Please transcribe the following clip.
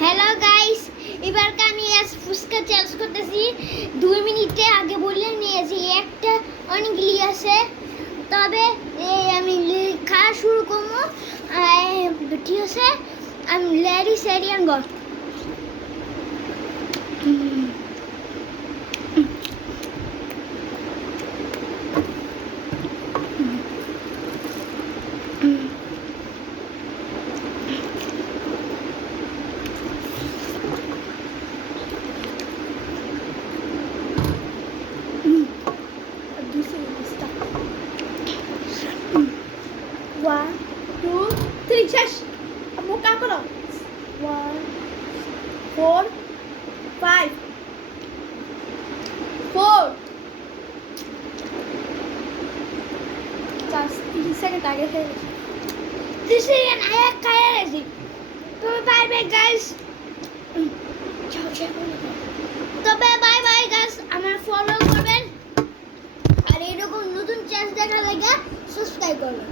Hello guys, এবার আমি আজ ফুচকা চ্যালেঞ্জ করতেছি। 2 মিনিটে আগে বলে নিয়েছি, একটা অনেকগুলি আছে, তবে আমি খাওয়া শুরু করবো। ঠিক আছে, আমি লেডি সেরিয়ান গড। One, two, three, শেষ। আম্মু কাউন্ট করো। 1, 4, 5, 4, 30 সেকেন্ড আগে হয়ে গেছে। 30 সেকেন্ড আগে খাইয়ে গেছি। তবে বাই বাই গাইস, তবে বাই বাই গাইস, আমার ফলো করবেন আর এরকম নতুন চ্যালেঞ্জ দেখার লাগে সাবস্ক্রাইব করবেন।